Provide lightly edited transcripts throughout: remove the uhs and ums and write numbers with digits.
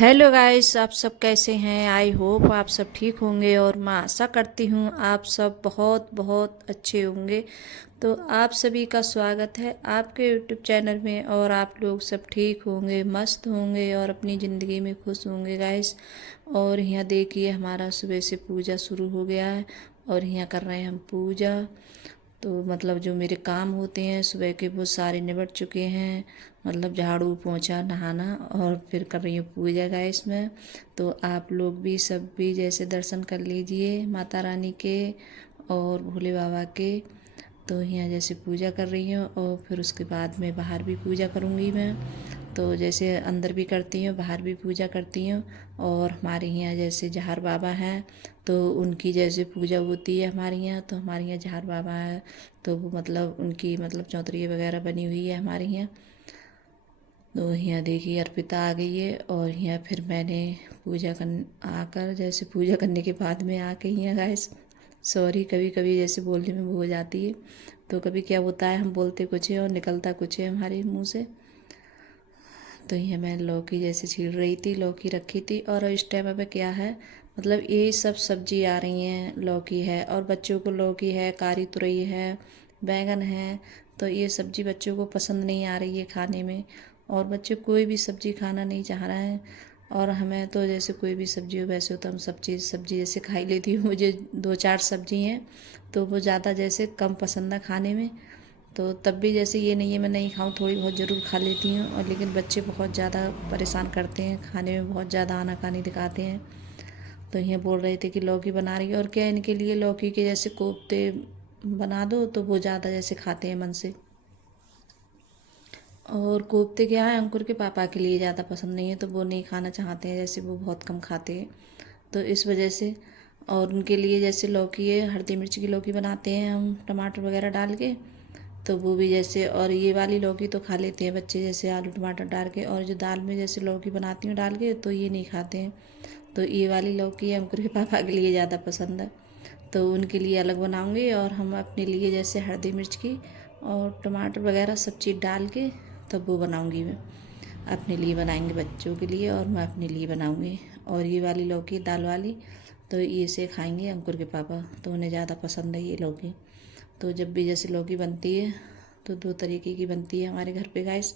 Hello guys, आप सब कैसे हैं। आई होप आप सब ठीक होंगे और मैं आशा करती हूँ आप सब बहुत बहुत अच्छे होंगे। तो आप सभी का स्वागत है आपके यूट्यूब चैनल में और आप लोग सब ठीक होंगे, मस्त होंगे और अपनी ज़िंदगी में खुश होंगे गाइस। और यहाँ देखिए हमारा सुबह से पूजा शुरू हो गया है और यहाँ कर रहे हैं हम पूजा। तो मतलब जो मेरे काम होते हैं सुबह के वो सारे निबट चुके हैं। मतलब झाड़ू पोंछा नहाना और फिर कर रही हूँ पूजा गाइस में। तो आप लोग भी सब भी जैसे दर्शन कर लीजिए माता रानी के और भोले बाबा के। तो यहाँ जैसे पूजा कर रही हूँ और फिर उसके बाद में बाहर भी पूजा करूँगी मैं। तो जैसे अंदर भी करती हूँ बाहर भी पूजा करती हूँ। और हमारे यहाँ जैसे जहार बाबा हैं तो उनकी जैसे पूजा होती है हमारे यहाँ। तो हमारे यहाँ जहार बाबा है तो वो मतलब उनकी मतलब चौतरी वगैरह बनी हुई है हमारे यहाँ। तो यहाँ देखिए अर्पिता आ गई है और यहाँ फिर मैंने पूजा कर आकर जैसे पूजा करने के बाद में आके यहाँ गाइस सॉरी कभी कभी जैसे बोलने में वो हो जाती है। तो कभी क्या होता है हम बोलते कुछ है और निकलता कुछ है हमारे मुंह से। तो ये मैं लौकी जैसे छील रही थी, लौकी रखी थी और इस टाइम पे क्या है मतलब ये सब सब्जी आ रही हैं। लौकी है और बच्चों को लौकी है, कारी तुरई है, बैंगन है। तो ये सब्जी बच्चों को पसंद नहीं आ रही है खाने में और बच्चे कोई भी सब्जी खाना नहीं चाह रहे हैं। और हमें तो जैसे कोई भी सब्जी हो वैसे हो तो हम सब चीज़ सब्जी जैसे खा ही लेती हूँ। मुझे दो चार सब्जी हैं तो वो ज़्यादा जैसे कम पसंद है खाने में। तो तब भी जैसे ये नहीं है मैं नहीं खाऊं, थोड़ी बहुत ज़रूर खा लेती हूँ। और लेकिन बच्चे बहुत ज़्यादा परेशान करते हैं, खाने में बहुत ज़्यादा आनाकानी दिखाते हैं। तो ये बोल रहे थे कि लौकी बना रही है और क्या इनके लिए लौकी के जैसे कोफ्ते बना दो तो वो ज़्यादा जैसे खाते हैं मन से। और कोफ्ते क्या है अंकुर के पापा के लिए ज़्यादा पसंद नहीं है तो वो नहीं खाना चाहते हैं, जैसे वो बहुत कम खाते हैं। तो इस वजह से और उनके लिए जैसे लौकी है हल्दी मिर्च की लौकी बनाते हैं हम टमाटर वगैरह डाल के। तो वो भी जैसे और ये वाली लौकी तो खा लेते हैं बच्चे जैसे आलू टमाटर डाल के। और जो दाल में जैसे लौकी बनाती हूँ डाल के तो ये नहीं खाते हैं। तो ये वाली लौकी अंकुर के पापा के लिए ज़्यादा पसंद है। तो उनके लिए अलग बनाऊँगी और हम अपने लिए जैसे हल्दी मिर्च की और टमाटर वगैरह सब चीज़ डाल के तब वो बनाऊँगी मैं। अपने लिए बनाएंगे बच्चों के लिए और मैं अपने लिए बनाऊँगी। और ये वाली लौकी दाल वाली तो ये से खाएंगे अंकुर के पापा, तो उन्हें ज़्यादा पसंद है ये लौकी। तो जब भी जैसे लौकी बनती है तो दो तरीके की बनती है हमारे घर पे गाइस।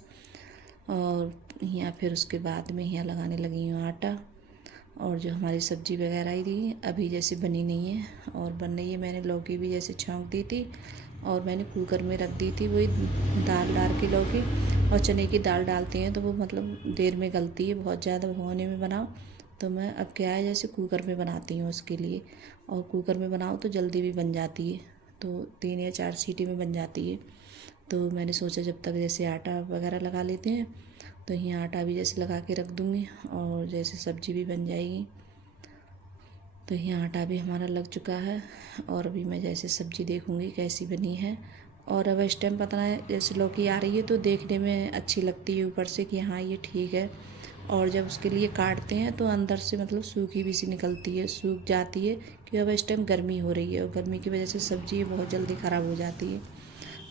और यहाँ फिर उसके बाद में यहाँ लगाने लगी हूँ आटा। और जो हमारी सब्जी वगैरह ही थी अभी जैसे बनी नहीं है और बन रही है। मैंने लौकी भी जैसे छौंक दी थी और मैंने कुकर में रख दी थी वही दाल डाल के लौकी। और चने की दाल डालते हैं तो वो मतलब देर में गलती है, बहुत ज़्यादा भगोने में बनाओ। तो मैं अब क्या है जैसे कुकर में बनाती हूँ उसके लिए। और कुकर में बनाओ तो जल्दी भी बन जाती है, तो 3 या 4 सीटी में बन जाती है। तो मैंने सोचा जब तक जैसे आटा वगैरह लगा लेते हैं तो यहाँ आटा भी जैसे लगा के रख दूँगी और जैसे सब्जी भी बन जाएगी। तो यहाँ आटा भी हमारा लग चुका है और अभी मैं जैसे सब्जी देखूँगी कैसी बनी है। और अब इस टाइम पता है जैसे लौकी आ रही है तो देखने में अच्छी लगती है ऊपर से कि हाँ ये ठीक है। और जब उसके लिए काटते हैं तो अंदर से मतलब सूखी भी सी निकलती है, सूख जाती है। कि अब इस टाइम गर्मी हो रही है और गर्मी की वजह से सब्जी बहुत जल्दी ख़राब हो जाती है।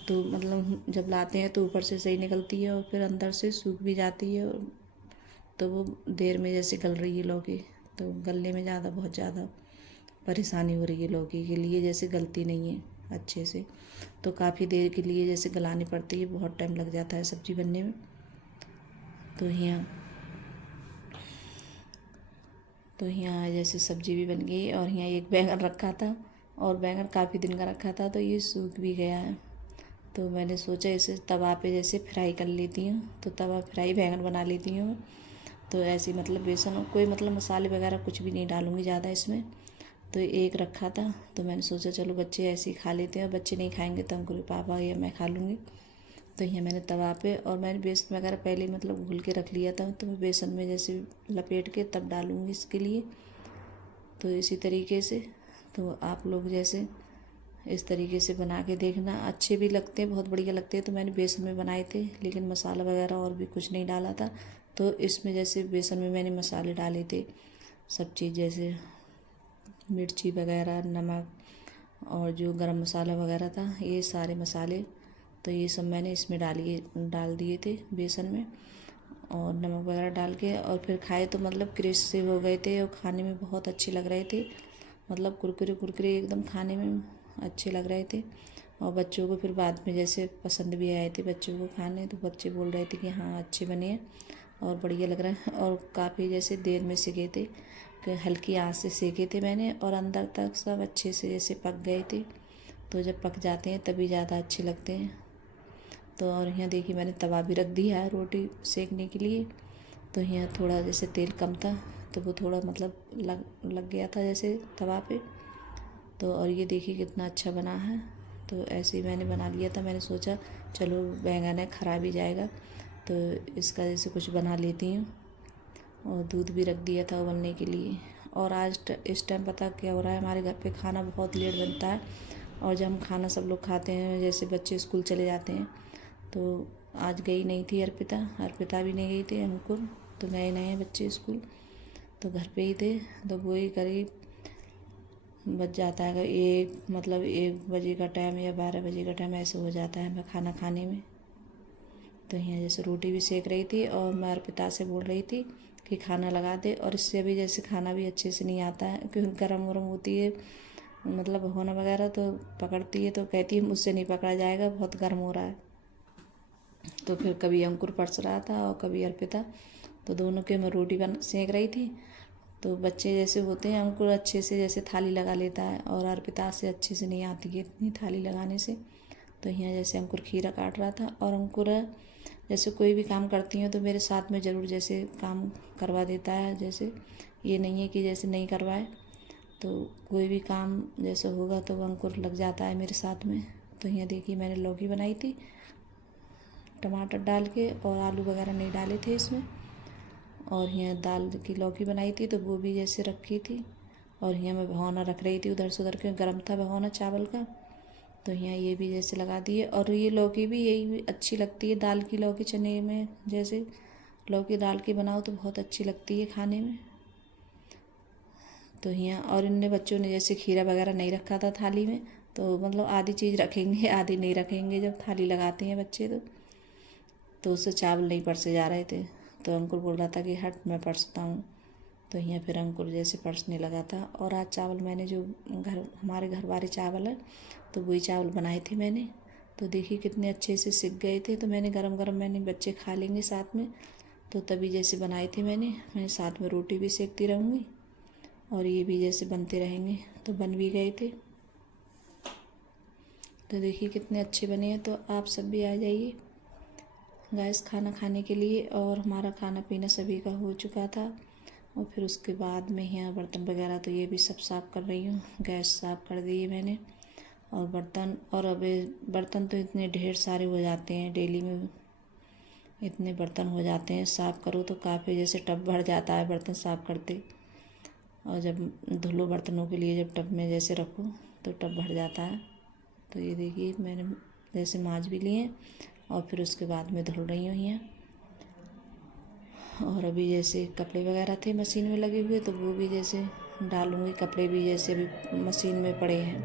तो मतलब जब लाते हैं तो ऊपर से सही निकलती है और फिर अंदर से सूख भी जाती है। तो वो देर में जैसे गल रही है लौकी, तो गलने में ज़्यादा बहुत ज़्यादा परेशानी हो रही है लौकी के लिए, जैसे गलती नहीं है अच्छे से। तो काफ़ी देर के लिए जैसे गलानी पड़ती है, बहुत टाइम लग जाता है सब्ज़ी बनने में। तो यहाँ जैसे सब्ज़ी भी बन गई और यहाँ एक बैंगन रखा था और बैंगन काफ़ी दिन का रखा था तो ये सूख भी गया है। तो मैंने सोचा इसे तवा पे जैसे फ्राई कर लेती हूँ, तो तवा फ्राई बैंगन बना लेती हूँ। तो ऐसे मतलब बेसन और कोई मतलब मसाले वगैरह कुछ भी नहीं डालूँगी ज़्यादा इसमें। तो एक रखा था तो मैंने सोचा चलो बच्चे ऐसे ही खा लेते हैं और बच्चे नहीं खाएंगे तो अंकुर पापा या मैं खा लूँगी। तो यहाँ मैंने तवा पे और मैंने बेसन वगैरह पहले मतलब घोल के रख लिया था तो मैं बेसन में जैसे लपेट के तब डालूँगी इसके लिए। तो इसी तरीके से तो आप लोग जैसे इस तरीके से बना के देखना, अच्छे भी लगते हैं, बहुत बढ़िया लगते हैं। तो मैंने बेसन में बनाए थे लेकिन मसाला वगैरह और भी कुछ नहीं डाला था। तो इसमें जैसे बेसन में मैंने मसाले डाले थे सब चीज़ जैसे मिर्ची वगैरह, नमक और जो गरम मसाला वगैरह था ये सारे मसाले। तो ये सब मैंने इसमें डाल दिए थे बेसन में। और नमक वगैरह डाल के, और फिर खाए तो मतलब क्रिस्पी हो गए थे और खाने में बहुत अच्छे लग रहे थे। मतलब कुरकुरे कुरकुरे एकदम खाने में अच्छे लग रहे थे। और बच्चों को फिर बाद में जैसे पसंद भी आए थे बच्चों को खाने, तो बच्चे बोल रहे थे कि हाँ अच्छे बने हैं और बढ़िया लग रहा है। और काफ़ी जैसे देर में सेके थे, कि हल्की आंच से सेके थे मैंने, और अंदर तक सब अच्छे से जैसे पक गए थे। तो जब पक जाते हैं तभी ज़्यादा अच्छे लगते हैं। तो और यहाँ देखिए मैंने तवा भी रख दिया है रोटी सेकने के लिए। तो यहाँ थोड़ा जैसे तेल कम था तो वो थोड़ा मतलब लग गया था जैसे तवा पे। तो और ये देखिए कितना अच्छा बना है। तो ऐसे ही मैंने बना लिया था। मैंने सोचा चलो बैंगन है खराब ही जाएगा, तो इसका जैसे कुछ बना लेती हूँ। और दूध भी रख दिया था उबलने के लिए। और आज इस टाइम पता क्या हो रहा है, हमारे घर पे खाना बहुत लेट बनता है। और जब हम खाना सब लोग खाते हैं, जैसे बच्चे स्कूल चले जाते हैं, तो आज गई नहीं थी अर्पिता भी नहीं गई थी, अंकुर तो गए नहीं हैं बच्चे स्कूल, तो घर पे ही थे। तो वही करीब बच जाता है एक, मतलब 1 बजे का टाइम या 12 बजे का टाइम ऐसे हो जाता है हमें खाना खाने में। तो यहाँ जैसे रोटी भी सेक रही थी और मैं अर्पिता से बोल रही थी कि खाना लगा दे। और इससे अभी जैसे खाना भी अच्छे से नहीं आता है, क्योंकि गर्म वरम होती है, मतलब भगोना वगैरह तो पकड़ती है, तो कहती है मुझसे नहीं पकड़ा जाएगा, बहुत गर्म हो रहा है। तो फिर कभी अंकुर परस रहा था और कभी अर्पिता, तो दोनों के मैं रोटी सेक रही थी। तो बच्चे जैसे होते हैं, अंकुर अच्छे से जैसे थाली लगा लेता है और अर्पिता से अच्छे से नहीं आती है इतनी थाली लगाने से। तो यहाँ जैसे अंकुर खीरा काट रहा था, और अंकुर जैसे कोई भी काम करती हूँ तो मेरे साथ में ज़रूर जैसे काम करवा देता है। जैसे ये नहीं है कि जैसे नहीं करवाए, तो कोई भी काम जैसे होगा तो वो अंकुर लग जाता है मेरे साथ में। तो यहाँ देखिए मैंने लौकी बनाई थी टमाटर डाल के, और आलू वगैरह नहीं डाले थे इसमें। और यहाँ दाल की लौकी बनाई थी तो वो भी जैसे रखी थी। और यहाँ मैं भगोना रख रही थी उधर से उधर के, गर्म था भगोना चावल का। तो यहाँ ये भी जैसे लगा दिए। और ये लौकी भी यही भी अच्छी लगती है, दाल की लौकी चने में जैसे लौकी डाल के बनाओ तो बहुत अच्छी लगती है खाने में। तो यहाँ और इनने बच्चों ने जैसे खीरा वगैरह नहीं रखा था थाली में, तो मतलब आधी चीज़ रखेंगे आधी नहीं रखेंगे जब थाली लगाते हैं बच्चे। तो उससे चावल नहीं परसे जा रहे थे, तो अंकुर बोल रहा था कि हट मैं परसता हूँ। तो यहाँ फिर अंकुर जैसे परसने लगा था। और आज चावल मैंने जो हमारे घर वाले चावल है, तो वही चावल बनाए थे मैंने। तो देखिए कितने अच्छे से सिक गए थे। तो मैंने गरम गरम मैंने बच्चे खा लेंगे साथ में, तो तभी जैसे बनाए थे मैं साथ में रोटी भी सेकती रहूँगी और ये भी जैसे बनते रहेंगे। तो बन भी गए थे। तो देखिए कितने अच्छे बने हैं। तो आप सब भी आ जाइए गैस खाना खाने के लिए। और हमारा खाना पीना सभी का हो चुका था। और फिर उसके बाद में यहाँ बर्तन वगैरह तो ये भी सब साफ़ कर रही हूँ, गैस साफ़ कर दिए मैंने। और बर्तन, और अभी बर्तन तो इतने ढेर सारे हो जाते हैं, डेली में इतने बर्तन हो जाते हैं, साफ़ करो तो काफ़ी जैसे टब भर जाता है बर्तन साफ़ करते। और जब धुलो बर्तनों के लिए जब टब में जैसे रखो तो टब भर जाता है। तो ये देखिए मैंने जैसे मांज भी लिए और फिर उसके बाद में धुल रही हूँ यहाँ। और अभी जैसे कपड़े वगैरह थे मशीन में लगे हुए, तो वो भी जैसे डालूँगी। कपड़े भी जैसे अभी मशीन में पड़े हैं,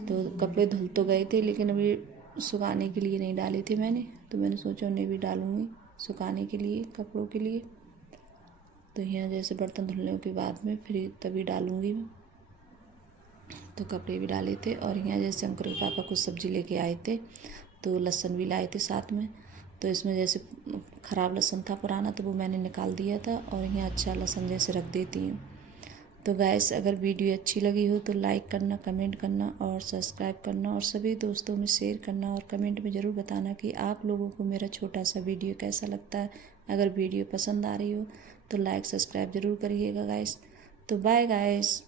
तो कपड़े धुल तो गए थे लेकिन अभी सुखाने के लिए नहीं डाले थे मैंने, तो मैंने सोचा उन्हें भी डालूँगी सुखाने के लिए, कपड़ों के लिए। तो यहाँ जैसे बर्तन धुलने के बाद में फिर तभी डालूँगी मैं। तो कपड़े भी डाले थे। और यहाँ जैसे अंकुर के पापा कुछ सब्ज़ी लेके आए थे, तो लहसुन भी लाए थे साथ में। तो इसमें जैसे ख़राब लहसुन था पुराना, तो वो मैंने निकाल दिया था और यहाँ अच्छा लहसुन जैसे रख देती हूँ। तो गाइस अगर वीडियो अच्छी लगी हो तो लाइक करना, कमेंट करना और सब्सक्राइब करना, और सभी दोस्तों में शेयर करना। और कमेंट में ज़रूर बताना कि आप लोगों को मेरा छोटा सा वीडियो कैसा लगता है। अगर वीडियो पसंद आ रही हो तो लाइक सब्सक्राइब ज़रूर करिएगा गाइस। तो बाय गाइस।